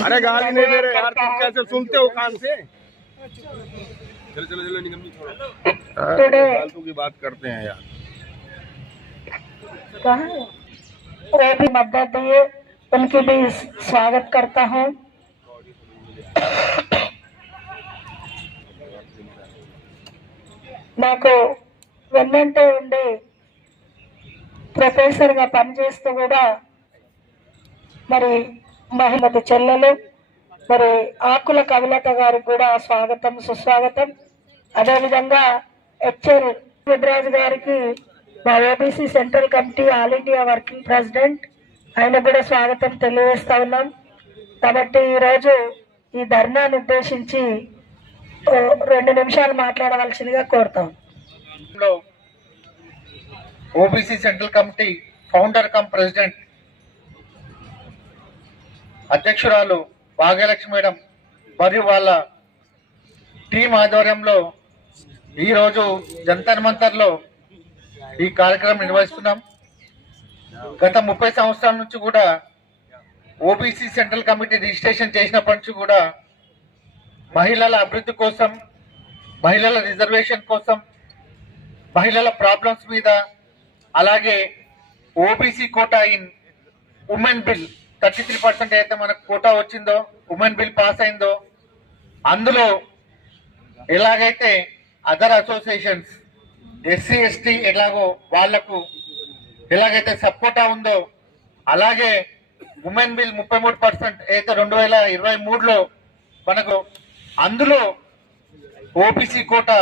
अरे गाली नहीं दे रहे यार, तुम कैसे सुनते हो कान से? चलो चलो चलो निकल छोड़ो, फालतू की बात करते हैं यार। वो भी मदद दिए, उनकी भी स्वागत करता हूँ। నాకు వెన్నంటే ఉండి ప్రొఫెసర్గా పనిచేస్తూ కూడా మరి మహిళది చెల్లెలు మరి ఆకుల కవిలత గారికి కూడా స్వాగతం సుస్వాగతం. అదేవిధంగా హెచ్ఎల్ ముద్రాజు గారికి మా OBC central committee all India working president, ఆయనకు కూడా స్వాగతం తెలియజేస్తా ఉన్నాం. కాబట్టి ఈరోజు ఈ ధర్నాను ఉద్దేశించి 2 నిమిషాలు మాట్లాడవలసిందిగా కోరుతాం. OBC central committee founder cum president అధ్యక్షురాలు భాగ్యలక్ష్మి మేడం మరియు వాళ్ళ టీం ఆధ్వర్యంలో ఈరోజు జంతర్ మంతర్లో ఈ కార్యక్రమం నిర్వహిస్తున్నాం. గత 30 సంవత్సరాల నుంచి కూడా ఓబీసీ సెంట్రల్ కమిటీ రిజిస్ట్రేషన్ చేసినప్పటి నుంచి కూడా మహిళల అభివృద్ధి కోసం, మహిళల రిజర్వేషన్ కోసం, మహిళల ప్రాబ్లమ్స్ మీద, అలాగే OBC quota in women bill 33% అయితే మనకు కోటా వచ్చిందో, ఉమెన్ బిల్ పాస్ అయిందో, అందులో ఎలాగైతే అదర్ అసోసియేషన్స్ ఎస్సీ ఎస్టీ ఎలాగో వాళ్లకు ఎలాగైతే సపోర్టా ఉందో, అలాగే ఉమెన్ బిల్ 33% అయితే 2023లో మనకు అందులో ఓబీసీ కోటా